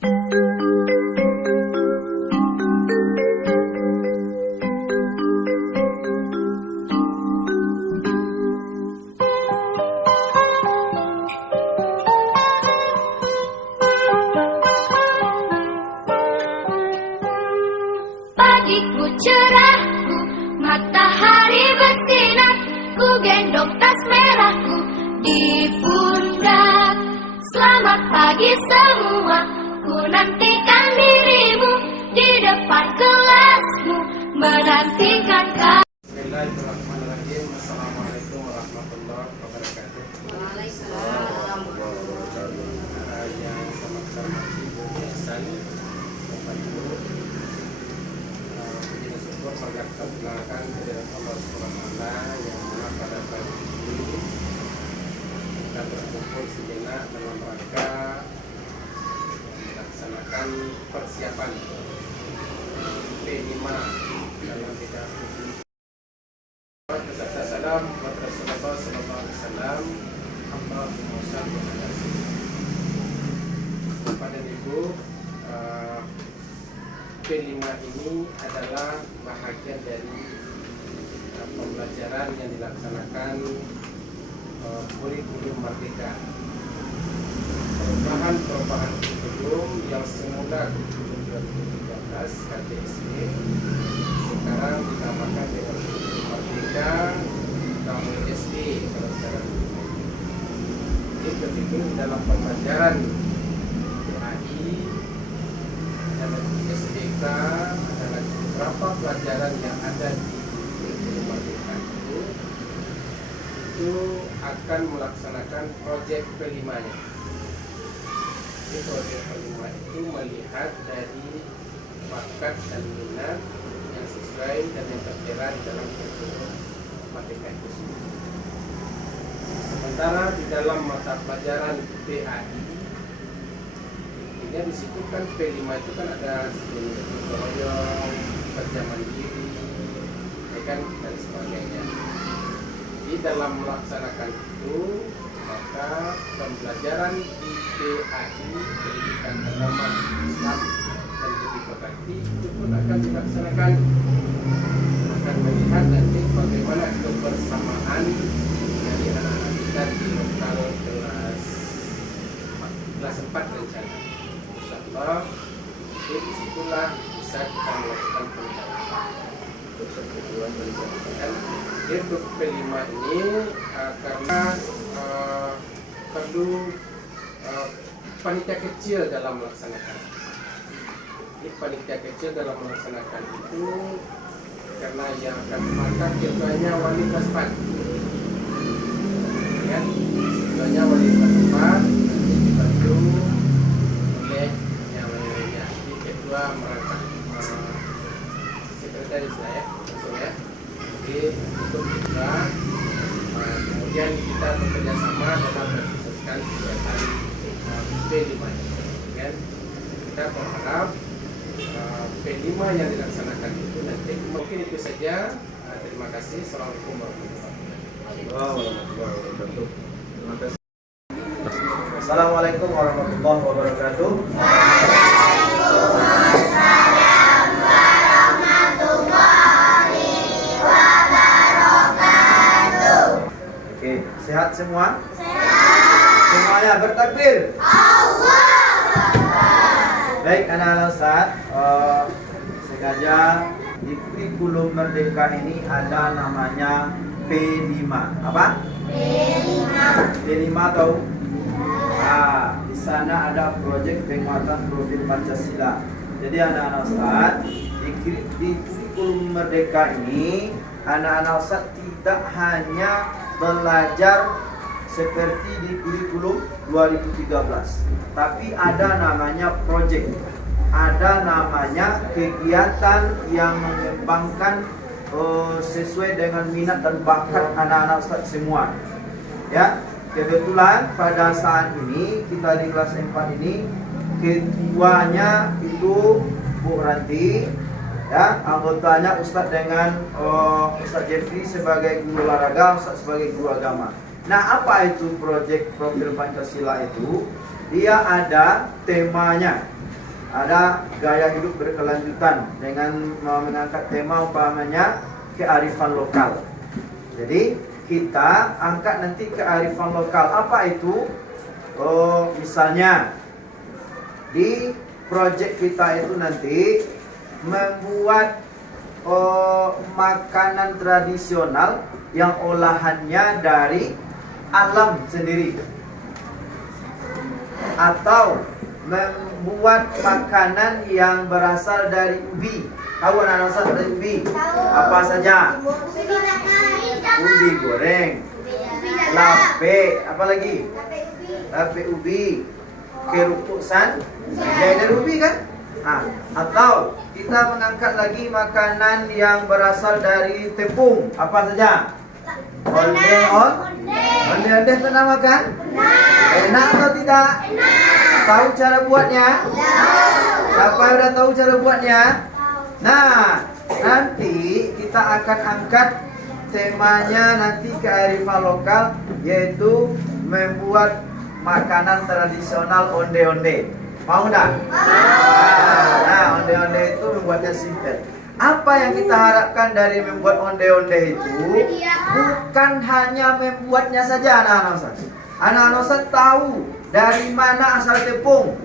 Pagiku cerahku, matahari bersinar, ku gendong tas merahku di pundak. Selamat pagi semua, ku nantikan dirimu di depan kelasmu, menantikan kau. Bismillahirrahmanirrahim. Assalamualaikum warahmatullahi wabarakatuh. Waalaikumsalam warahmatullahi wabarakatuh. Yang sama hormati Bu Ihsan, Bapak Ibu, puji dan syukur marilah kita perkenalkan kehadirat Allah Subhanahu wa taala yang mana pada pagi ini kita berkumpul sejenak dalam rangka melaksanakan persiapan P5 dalam bidang beserta salam buat Rasulullah sallallahu alaihi wasallam. Allahumma shalli ala sayyidina Bapak dan Ibu, P5 ini adalah bahagian dari pembelajaran yang dilaksanakan kurikulum Merdeka. Perubahan kurikulum yang semula kurikulum 2013 KTSD sekarang dinamakan dengan kurikulum Merdeka tahun SD kalau sekarang. Ini kurikulum dalam pembelajaran PAI dan SDK adalah beberapa pelajaran yang ada di kurikulum Merdeka itu akan melaksanakan proyek P5-nya. Ini proyek P5 itu melihat dari bakat dan minat yang sesuai dan yang tertera di dalam kurikulum Merdeka itu sendiri. Sementara di dalam mata pelajaran PAI, intinya di situ kan P5 itu kan ada gotong royong, kerja mandiri, ya kan, dan sebagainya. Di dalam melaksanakan itu, maka pembelajaran di PAI, pendidikan agama Islam dan budi pekerti itu pun akan dilaksanakan, akan melihat nanti bagaimana kebersamaan dari anak-anak kita di lokal kelas 4 rencana. Insyaallah di situlah bisa kita melakukan penelitian. Untuk P5 ini karena perlu panitia kecil dalam melaksanakan. Ini panitia kecil dalam melaksanakan itu karena yang akan memakan ketuanya wali kelas 4. Ya, ketuanya wali kelas 4 nanti dibantu oleh yang lainnya. Jadi ketua merangkap sekretaris saya, langsung ya. Jadi untuk kita kemudian kita bekerja sama dalam mensukseskan kegiatan P5. Kan? Kita berharap P5 yang dilaksanakan itu nanti mungkin itu saja. Terima kasih. Assalamualaikum warahmatullahi wabarakatuh. Terima kasih. Assalamualaikum warahmatullahi wabarakatuh. Oke, sehat semua? Sehat. Semuanya bertakbir. Baik, anak-anak Ustaz, sengaja di kurikulum Merdeka ini ada namanya P5. Apa? P5 tahu? Di sana ada proyek penguatan profil Pancasila. Jadi anak-anak Ustaz, di kurikulum Merdeka ini anak-anak Ustaz tidak hanya belajar seperti di kurikulum 2013, tapi ada namanya proyek, ada namanya kegiatan yang mengembangkan sesuai dengan minat dan bakat anak-anak Ustaz semua. Ya, kebetulan pada saat ini kita di kelas 4 ini ketuanya itu Bu Ranti, ya, anggotanya Ustaz dengan Ustaz Jeffrey sebagai guru olahraga, Ustaz sebagai guru agama. Nah, apa itu proyek profil Pancasila itu? dia ada temanya, ada gaya hidup berkelanjutan dengan mengangkat tema umpamanya kearifan lokal. Jadi kita angkat nanti kearifan lokal. Apa itu? Oh, misalnya di proyek kita itu nanti membuat makanan tradisional yang olahannya dari alam sendiri, atau membuat makanan yang berasal dari ubi. Tahu anak asal dari ubi? Apa saja? Ubi goreng, lape, apa lagi? Lape ubi, kerupuk dari ubi kan? Nah, atau kita mengangkat lagi makanan yang berasal dari tepung. Apa saja? Onde-onde pernah makan? Enak atau tidak? Tahu cara buatnya? Siapa yang udah tahu cara buatnya? Nah, nanti kita akan angkat temanya nanti kearifan lokal, yaitu membuat makanan tradisional onde-onde. Mau enggak? Nah, onde-onde itu membuatnya simpel. Apa yang kita harapkan dari membuat onde-onde itu? Bukan hanya membuatnya saja, anak-anak Ustaz. Anak-anak Ustaz tahu dari mana asal tepung?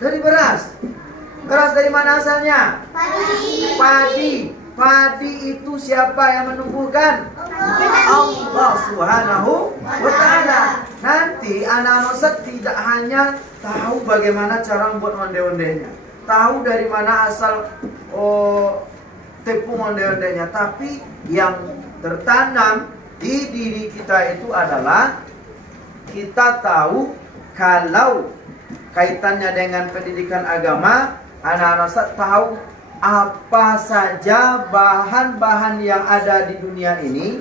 Dari beras. Beras dari mana asalnya? Padi. Padi itu siapa yang menumbuhkan? Allah Subhanahu wa ta'ala. Nanti anak-anak Ustaz tidak hanya tahu bagaimana cara membuat onde-ondenya, tahu dari mana asal tepung onde-ondenya, tapi yang tertanam di diri kita itu adalah kita tahu kalau kaitannya dengan pendidikan agama, anak-anak Ustaz tahu apa saja bahan-bahan yang ada di dunia ini,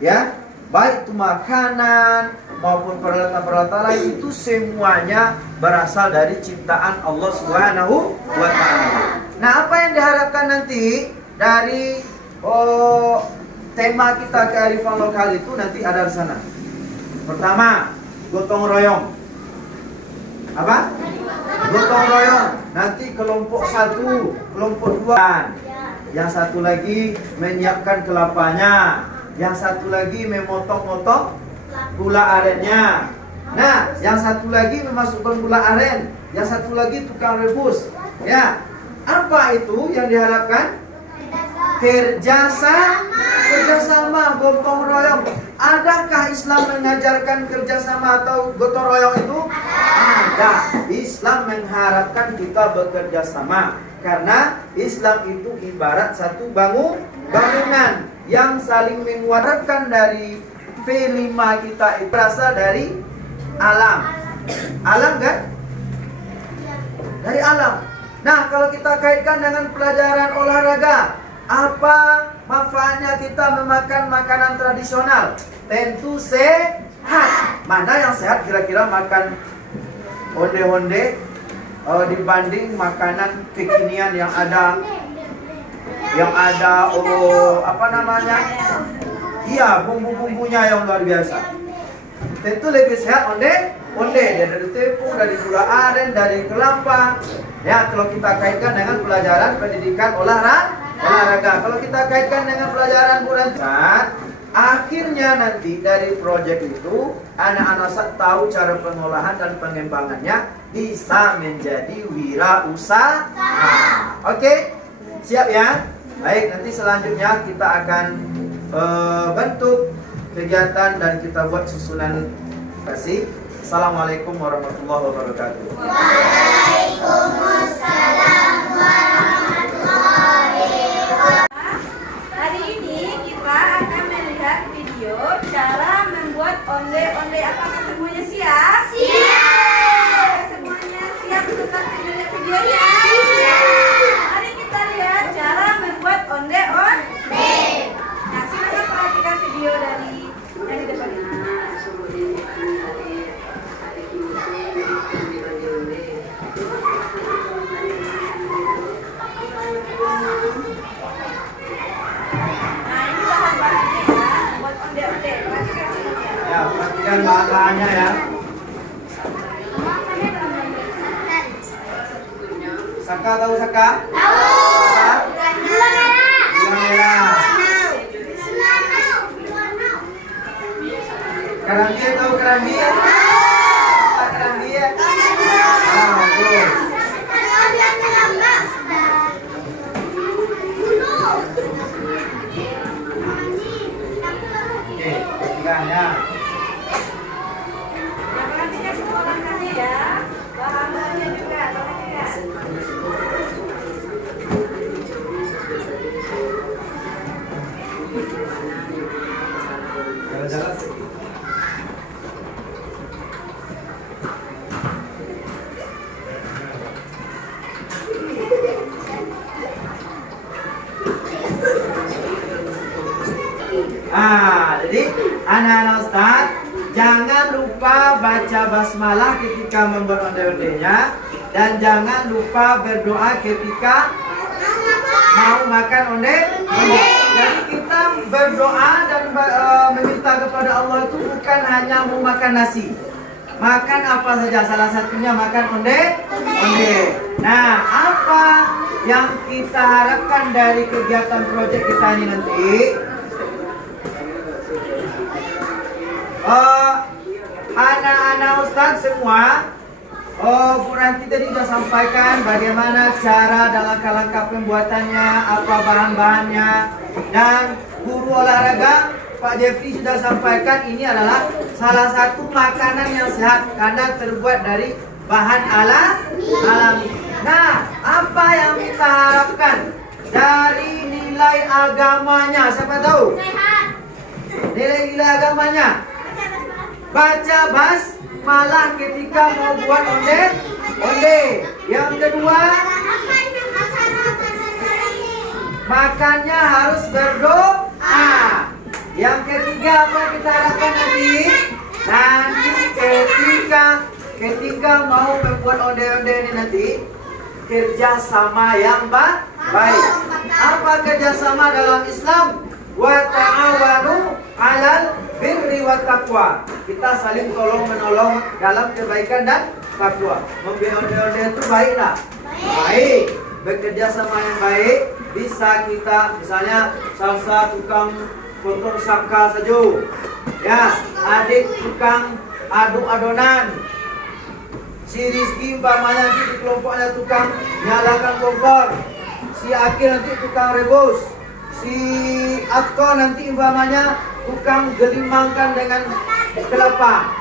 ya, baik itu makanan maupun peralatan-peralatan lain, itu semuanya berasal dari ciptaan Allah Subhanahu wa ta'ala. Nah, apa yang diharapkan nanti dari tema kita kearifan lokal itu nanti ada di sana. Pertama, gotong royong. Apa? Gotong royong. Nanti kelompok 1, kelompok 2. Yang satu lagi menyiapkan kelapanya. Yang satu lagi memotong-motong gula arennya. Nah, yang satu lagi memasukkan gula aren. Yang satu lagi tukang rebus. Ya, apa itu yang diharapkan? Kerjasama, gotong royong. Adakah Islam mengajarkan kerjasama atau gotong royong itu? Ada. Islam mengharapkan kita bekerja sama, karena Islam itu ibarat satu bangunan yang saling menguatkan. Dari P5 kita itu berasal dari alam. Alam kan? Dari alam. Nah, kalau kita kaitkan dengan pelajaran olahraga, apa manfaatnya kita memakan makanan tradisional? Tentu sehat. Mana yang sehat kira-kira makan onde-onde dibanding makanan kekinian yang ada apa namanya? Iya, bumbu-bumbunya yang luar biasa. Tentu lebih sehat onde dari tepung, dari gula aren, dari kelapa. Ya, kalau kita kaitkan dengan pelajaran pendidikan olahraga. Kalau kita kaitkan dengan pelajaran Quran, akhirnya nanti dari proyek itu anak-anak tahu cara pengolahan dan pengembangannya, bisa menjadi wirausaha. Oke? Siap ya? Baik, nanti selanjutnya kita akan bentuk kegiatan dan kita buat susunan. Terima kasih. Assalamualaikum warahmatullahi wabarakatuh. Waalaikumsalam warahmatullahi wabarakatuh. Hari ini kita akan melihat video cara membuat onde-onde. Apakah semuanya siap? Siap! Semuanya siap untuk melihat videonya? Siap! Mari kita lihat cara membuat onde-onde. Nah, silakan perhatikan video dari depan ini. Ya, perhatikan bahan-bahannya ya. Saka tahu saka? Tahu. Gula merah. Kerambi tahu kerambi? Apa kerambi? Bagus. Oke, tinggalnya. Yang perhatikan semua langkahnya ya. Bahan-bahannya juga, perhatikan. Jalan-jalan. Jadi anak-anak Ustaz, jangan lupa baca basmalah ketika membuat onde-ondenya dan jangan lupa berdoa ketika mau makan onde-onde. Jadi kita berdoa dan meminta kepada Allah itu bukan hanya mau makan nasi. Makan apa saja, salah satunya makan onde-onde. Nah, apa yang kita harapkan dari kegiatan proyek kita ini nanti? Anak-anak Ustadz semua, Bu Ranti tadi sudah sampaikan bagaimana cara dan langkah-langkah pembuatannya, apa bahan-bahannya, dan guru olahraga Pak Jeffrey sudah sampaikan ini adalah salah satu makanan yang sehat karena terbuat dari bahan alami. Nah, apa yang kita harapkan dari nilai agamanya? Siapa tahu? Nilai-nilai agamanya. Baca basmalah ketika mau buat onde. Yang kedua, makannya harus berdoa. Yang ketiga, apa kita harapkan nanti ketika mau membuat onde-onde ini nanti kerjasama yang baik. Apa kerjasama dalam Islam? Wa ta'awanu 'alal birri wa taqwa. Kita saling tolong menolong dalam kebaikan dan takwa. Membuat onde-onde itu baik tak? Baik. Bekerja sama yang baik bisa kita, misalnya salsa tukang potong saka saja. Ya, adik tukang aduk adonan. Si Rizky umpamanya nanti di kelompoknya tukang nyalakan kompor. Si Akil nanti tukang rebus. Si Atko nanti umpamanya tukang gelimangkan dengan kelapa.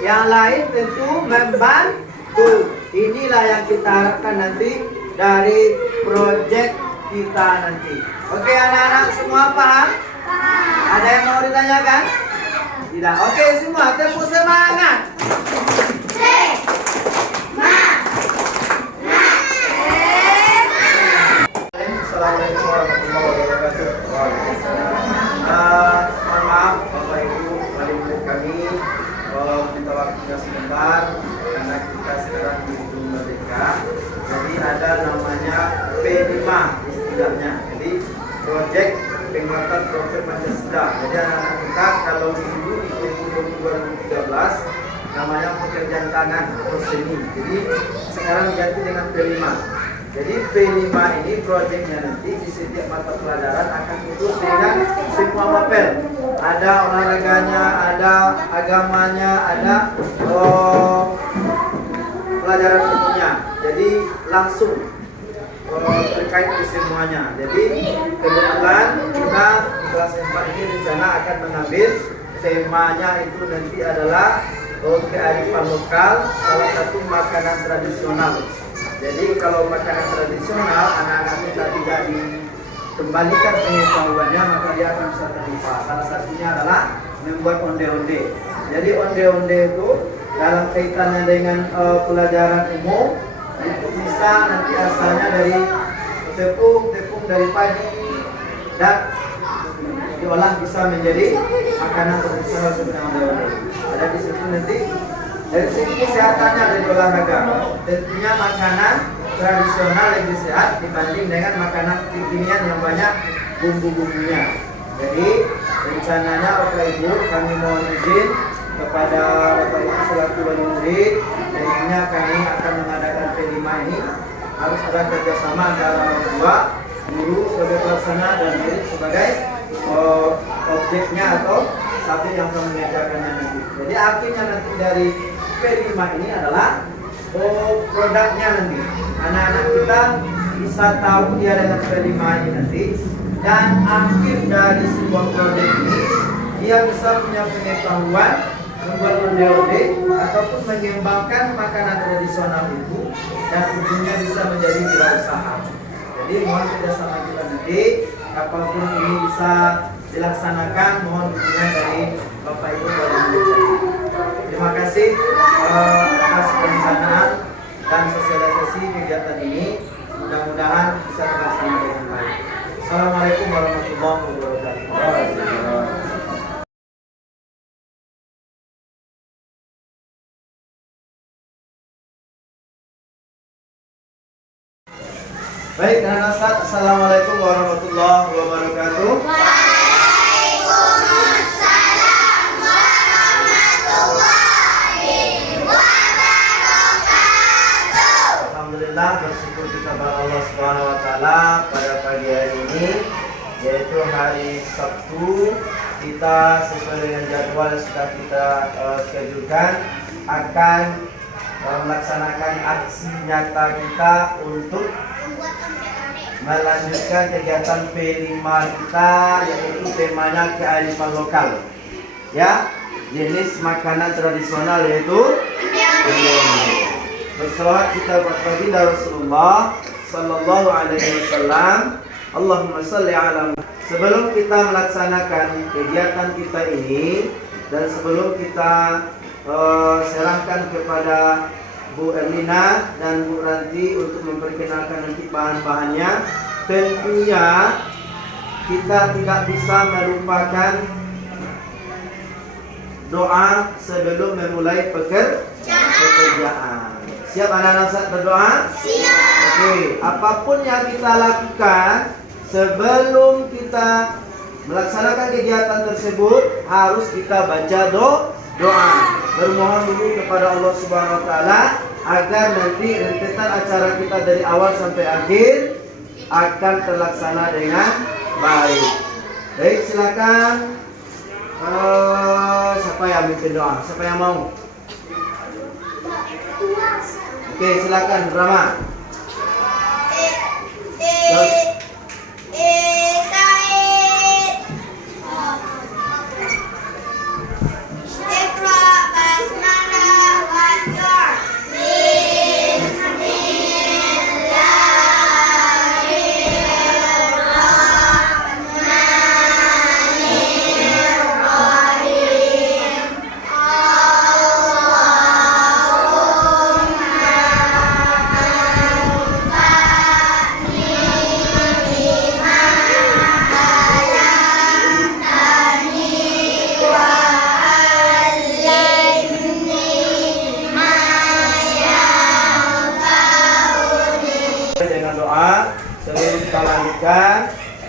Yang lain tentu membantu. Inilah yang kita harapkan nanti dari proyek kita nanti. Oke anak-anak semua paham? Ada yang mau ditanyakan? Tidak. Oke semua tepuk semangat. Assalamualaikum warahmatullahi wabarakatuh. Mohon maaf Bapak Ibu, adik-adik kami, minta waktunya sebentar karena kita sekarang di Gedung Merdeka. Jadi ada namanya P5 istilahnya. Jadi proyek penguatan profil Pancasila. Jadi anak-anak kita kalau dulu di 2013 namanya pekerjaan tangan atau seni. Jadi sekarang ganti dengan P5. Jadi P5 ini proyeknya nanti di setiap mata pelajaran akan tutup dengan semua mapel. Ada olahraganya, ada agamanya, ada pelajaran umumnya. Jadi langsung terkait di semuanya. Jadi kebetulan kita di kelas 4 ini rencana akan mengambil temanya itu nanti adalah kearifan lokal, salah satu makanan tradisional. Jadi kalau makanan tradisional anak-anak kita tidak dikembalikan pengetahuannya maka dia akan bisa terlupa. Salah satunya adalah membuat onde-onde. Jadi onde-onde itu dalam kaitannya dengan pelajaran umum itu bisa nanti asalnya dari tepung dari padi dan diolah bisa menjadi makanan tradisional seperti onde-onde. Ada di situ nanti. Dari segi kesehatannya dari olahraga, tentunya makanan tradisional lebih sehat dibanding dengan makanan kekinian yang banyak bumbu-bumbunya. Jadi rencananya Bapak Ibu kami mohon izin kepada Bapak Ibu selaku wali murid, jadinya kami akan mengadakan P5 ini harus ada kerjasama antara orang tua, guru sebagai pelaksana dan murid sebagai objeknya atau subjek yang akan mengerjakannya nanti. Jadi akhirnya nanti dari P5 ini adalah produknya nanti. Anak-anak kita bisa tahu dia dengan P5 ini nanti, dan akhir dari sebuah proyek ini dia bisa punya pengetahuan membuat onde-onde ataupun mengembangkan makanan tradisional itu, dan ujungnya bisa menjadi wirausaha. Jadi mohon kerjasama kita nanti, apapun ini bisa dilaksanakan, mohon dukungan dari Bapak Ibu wali murid. Terima kasih atas perencanaan dan sosialisasi kegiatan ini. Mudah-mudahan bisa terlaksana dengan baik. Assalamualaikum warahmatullahi wabarakatuh. Baik, anak Ustaz, assalamualaikum warahmatullahi wabarakatuh. Waalaikumsalam warahmatullahi wabarakatuh. Alhamdulillah, bersyukur kita kepada Allah Subhanahu wa taala pada pagi hari ini, yaitu hari Sabtu. Kita sesuai dengan jadwal yang sudah kita schedulekan akan melaksanakan aksi nyata kita untuk melanjutkan kegiatan P5 kita, yaitu temanya kearifan lokal. Ya, jenis makanan tradisional yaitu onde-onde. Berselawat kita kepada Rasulullah sallallahu alaihi wasallam. Allahumma shalli ala. Sebelum kita melaksanakan kegiatan kita ini dan sebelum kita serahkan kepada Bu Erlina dan Bu Ranti untuk memperkenalkan nanti bahan-bahannya, tentunya kita tidak bisa melupakan doa sebelum memulai pekerjaan. Siap anak-anak Ustaz berdoa? Siap. Oke, apapun yang kita lakukan sebelum kita melaksanakan kegiatan tersebut harus kita baca doa. Bermohon dulu kepada Allah Subhanahu wa taala agar nanti rentetan acara kita dari awal sampai akhir akan terlaksana dengan baik. Baik, silakan. Siapa yang mimpin doa? Siapa yang mau? Oke, silakan Rama.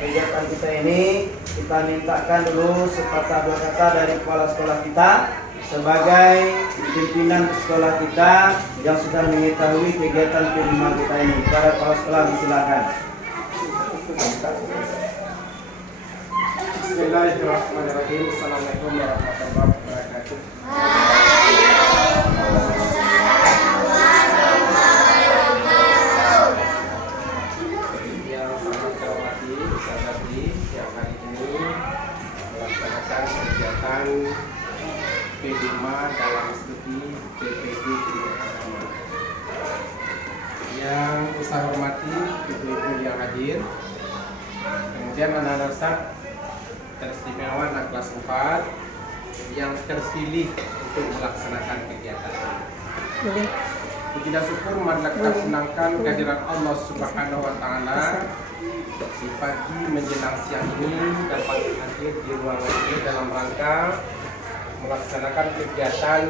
Kegiatan kita ini, kita mintakan dulu sepatah dua kata dari kepala sekolah kita sebagai pimpinan sekolah kita yang sudah mengetahui kegiatan P5 kita ini. Para kepala sekolah disilakan. Bismillahirrahmanirrahim. Assalamualaikum warahmatullahi wabarakatuh. P5 dalam studi PPD yang saya hormati ibu-ibu yang hadir, kemudian anak-anak Ustaz teristimewa anak kelas 4 yang terpilih untuk melaksanakan kegiatan ini. Puji dan syukur marilah kita senangkan kehadiran Allah Subhanahu wa taala di pagi menjelang siang ini dapat hadir di ruangan ini dalam rangka melaksanakan kegiatan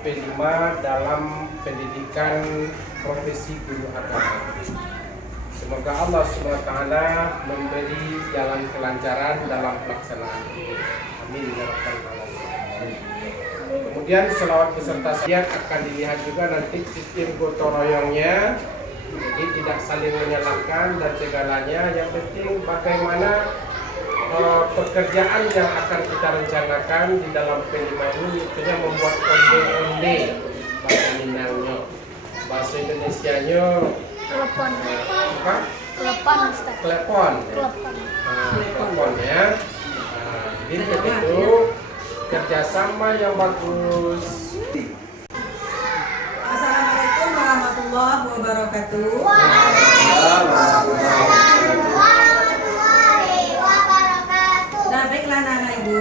P5 dalam pendidikan profesi guru agama. Semoga Allah SWT memberi jalan kelancaran dalam pelaksanaan ini. Amin ya rabbal alamin. Kemudian selawat beserta sajian akan dilihat juga nanti sistem gotong royongnya. Jadi tidak saling menyalahkan dan segalanya. Yang penting bagaimana pekerjaan yang akan kita rencanakan di dalam P5 ini, tentunya membuat onde-onde bahasa Minangnya, bahasa Indonesianya Telepon. apa? Telepon, Ustaz. Telepon. Telepon. Telepon ya. Jadi begitu kerjasama yang bagus. Assalamualaikum warahmatullahi wabarakatuh. Nah, baiklah anak-anak ibu,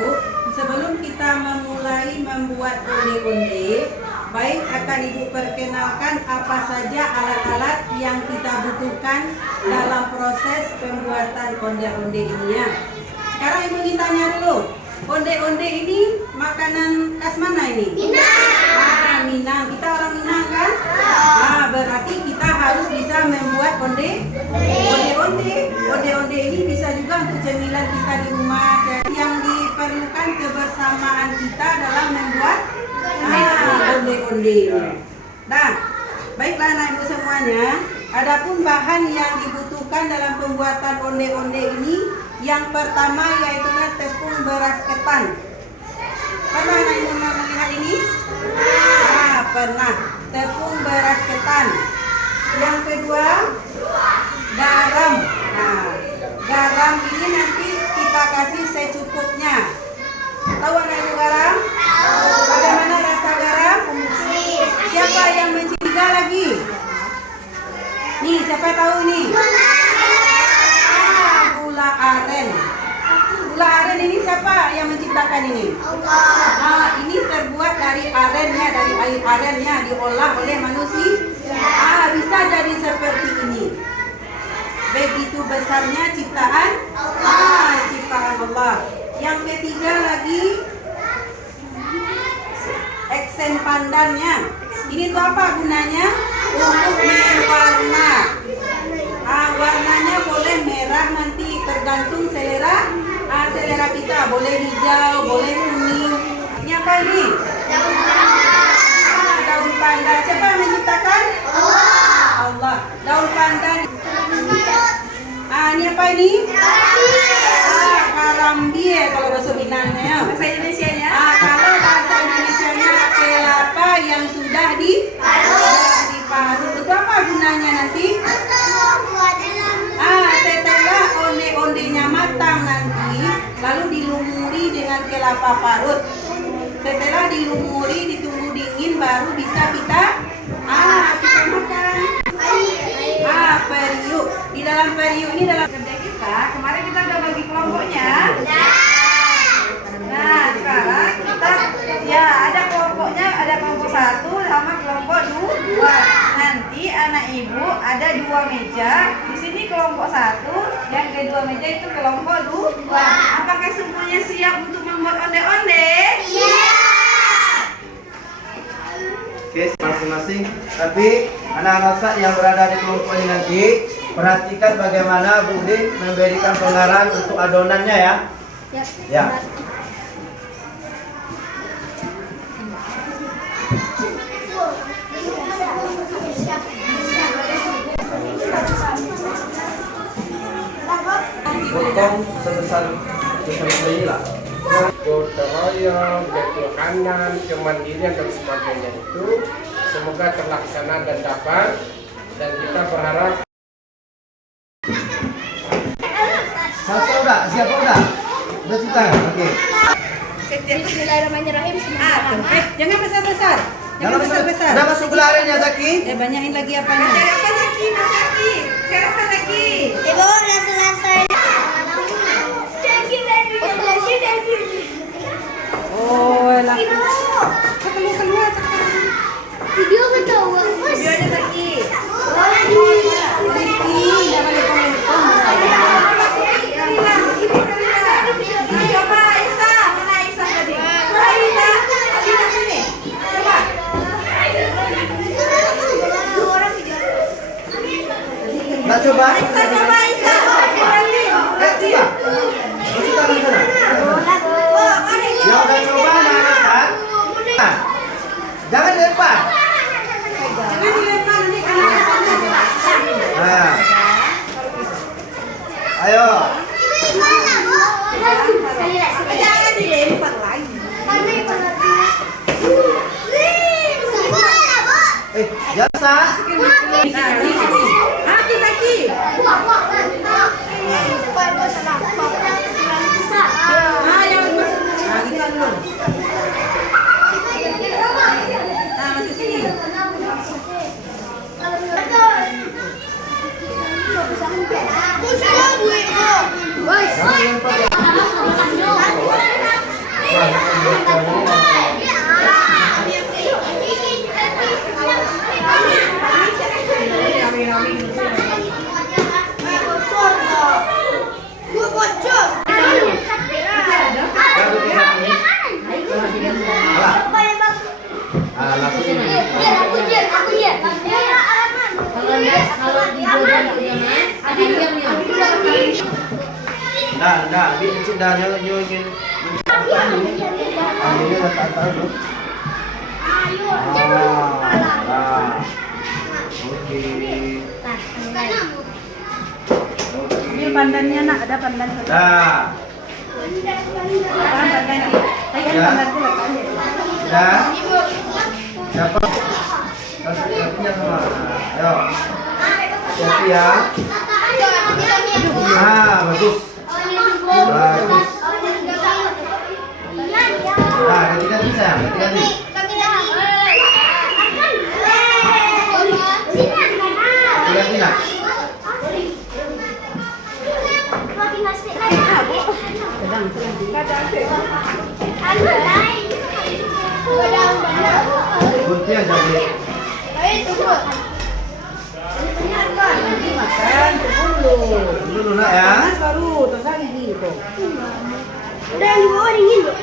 sebelum kita memulai membuat onde-onde, baik akan ibu perkenalkan apa saja alat-alat yang kita butuhkan dalam proses pembuatan onde-onde ini ya. Sekarang ibu ingin tanya dulu, onde-onde ini makanan khas mana ini? Minang. Minang. Kita orang Minang kan? Nah, berarti kita harus bisa membuat onde-onde. Onde-onde ini bisa juga untuk cemilan kita di rumah. Yang diperlukan kebersamaan kita dalam membuat onde-onde. Nah, baiklah anak ibu semuanya. Adapun bahan yang dibutuhkan dalam pembuatan onde-onde ini, yang pertama yaitu tepung beras ketan. Pernah anak ibu melihat ini? Pernah. Tepung beras ketan. Yang kedua, garam. Nah, garam ini nanti kita kasih secukupnya. Tahu anak ibu garam? Bagaimana rasa garam? Siapa yang mencicipi lagi? Nih, siapa tahu nih? Gula aren. Gula aren ini siapa yang menciptakan ini? Allah. Ini terbuat dari arennya, dari air arennya diolah oleh manusia. Bisa jadi seperti ini. Begitu besarnya ciptaan ciptaan Allah. Yang ketiga lagi eksen pandannya. Ini tuh apa gunanya? Untuk mewarna. Warnanya boleh merah, nanti tergantung selera kita. Boleh hijau, boleh kuning. Ini apa ini? Daun pandan. Siapa yang menciptakan? Allah. Daun pandan. Ini apa ini? Karambie kalau bahasa Minangnya. Bahasa Indonesianya? Kalau bahasa Indonesianya kelapa yang sudah diparut. Itu apa gunanya nanti? Setelah onde-ondenya matang nanti, lalu dilumuri dengan kelapa parut. Setelah dilumuri, ditunggu dingin, baru bisa kita makan. Periuk. Di dalam periuk ini dalam kerja kita, kemarin kita udah bagi kelompoknya. Nah, sekarang kita ada kelompoknya, ada kelompok 1 sama kelompok 2. Nanti anak ibu ada 2 meja. Di sini kelompok 1, yang kedua meja itu kelompok 2. Apakah semuanya siap untuk membuat onde-onde? Oke, masing-masing. Tapi anak-anak yang berada di kelompok ini nanti perhatikan bagaimana Budi memberikan pengarahan untuk adonannya ya. Ya. Potong sebesar ini lah. Gotong royong, ketuhanan, kemandirian dan sebagainya itu semoga terlaksana dan dapat, dan kita berharap. Siapa udah? Udah cerita? Oke. Bismillahirrahmanirrahim. Jangan besar-besar. Jangan besar-besar. Udah masuk gula arennya Zaki? Banyakin lagi apanya? Apa Zaki? Rasa lagi. Ibu, rasa-rasa. Enak. Keluar sekarang. Video betul. Videonya Zaki. Coba Isa, mana Isa tadi? Isa, Isa sini. Coba. coba. Isa coba Isa. Coba. Kasih tangan sana. Yang udah coba anak-anak Sat. Nah, jangan dilempar. Jangan dilempar nanti anak-anak. Nah. Ayo. Jangan dilempar lagi. Jangan Sat. Kaki. Yang masuk. Gitu dulu. Masuk sini. Nah, bikin dah jangan ingin. Ini letak dulu. Oke. Ini pandannya nak, ada pandan. Dah. Pandan. Saya pandan tu letaknya. Dah. Siapa? Kasihnya sama. Ayo. Kopi ya. Bagus. Bagus. Nah, ganti-ganti sayang, ganti-ganti. Ganti nak. Guntian jadi. Makan dulu. Dulu nak ya. Panas baru, tengah gigi itu. Udah yang di bawah dingin loh.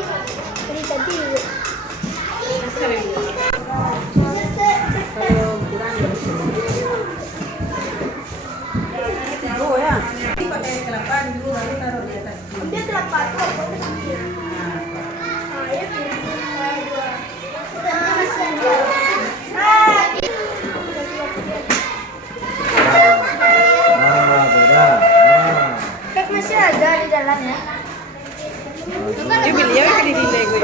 Dari tadi. Oh ya. Ini pakai kelapa dulu baru taruh di atas. Dia kelapa tuh apa? Masih ada di dalam ya. Dia beli ya di nilai gue.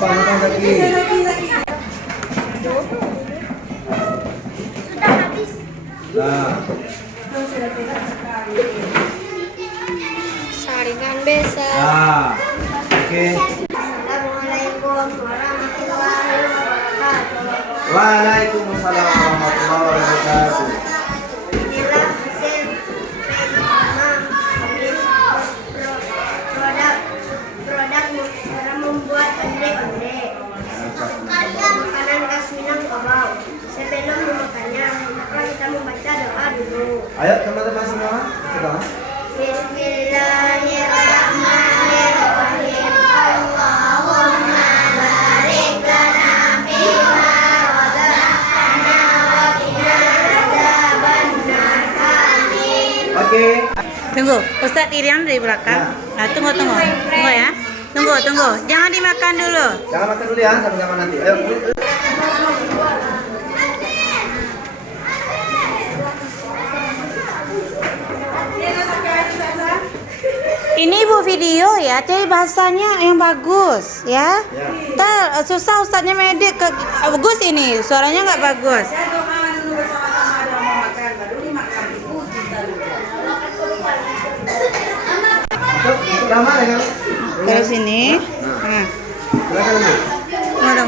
Makan lagi. Sudah habis. Nah. Saringan besar. Nah. Oke. Assalamualaikum warahmatullahi wabarakatuh. Waalaikumsalam warahmatullahi wabarakatuh. Inilah hasil produk cara membuat onde-onde. Makanan khas Minangkabau. Sebelum memakannya, maka kita membaca doa dulu. Ayo teman-teman semua, kita. Bismillahirrahmanirrahim. Allahumma barik lana fima razaqtana wa qina adzabannar. Amin. Oke. Tunggu, Ustadz Irian dari belakang. Nah, tunggu ya. Tunggu. Jangan dimakan dulu. Jangan makan dulu ya, sama-sama nanti. Ayo. Ini ibu video ya, jadi bahasanya yang bagus ya. Ntar susah Ustadznya medit ke bagus ini, suaranya nggak bagus. Lama ya kan? Terus ini, Silakan dulu. tunggu.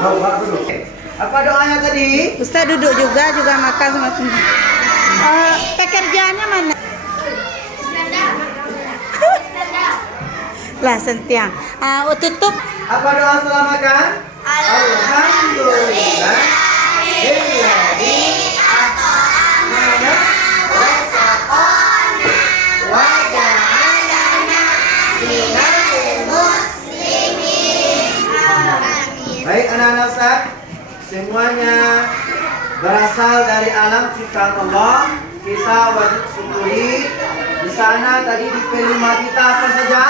Bawa dulu. Apa doanya tadi? Ustadz duduk juga makan sama teman. Pekerjaannya mana? Lah sentiang. Tutup. Apa doa setelah makan? Alhamdulillah. Alladzi at'amana wa saqana wa ja'alana minal muslimin. Baik anak-anak Ustaz, semuanya berasal dari alam ciptaan Allah. Kita wajib syukuri. Di sana tadi di P5 kita apa saja?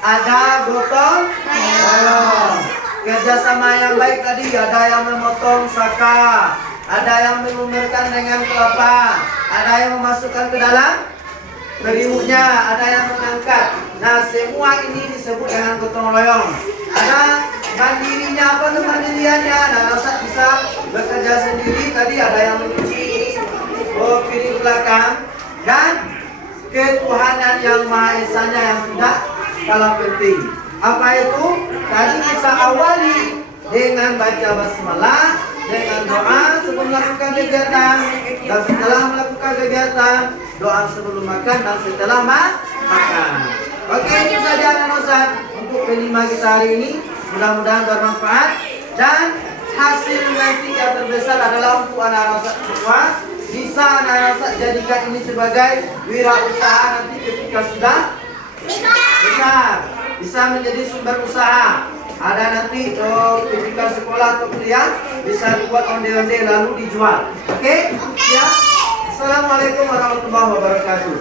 Ada gotong royong. Kerjasama yang baik tadi, ada yang memotong saka, ada yang melumerkan dengan kelapa, ada yang memasukkan ke dalam periuknya, ada yang mengangkat. Nah, semua ini disebut dengan gotong royong. Ada mandirinya, apa tuh mandiriannya? Nah, Ustaz bisa bekerja sendiri. Tadi ada yang mencuci piring belakang, dan ketuhanan yang Maha Esanya yang tidak kalah penting. Apa itu? Tadi kita awali dengan baca basmalah, dengan doa sebelum melakukan kegiatan, dan setelah melakukan kegiatan, doa sebelum makan dan setelah makan. Oke, itu saja anak Ustaz untuk P5 kita hari ini. Mudah-mudahan bermanfaat, dan hasil nanti yang terbesar adalah untuk anak Ustaz semua. Bisa anak Ustaz jadikan ini sebagai wirausaha nanti ketika sudah besar, bisa menjadi sumber usaha. Ada nanti ketika sekolah atau kuliah bisa buat onde-onde lalu dijual. Oke? Ya. Assalamualaikum warahmatullahi wabarakatuh.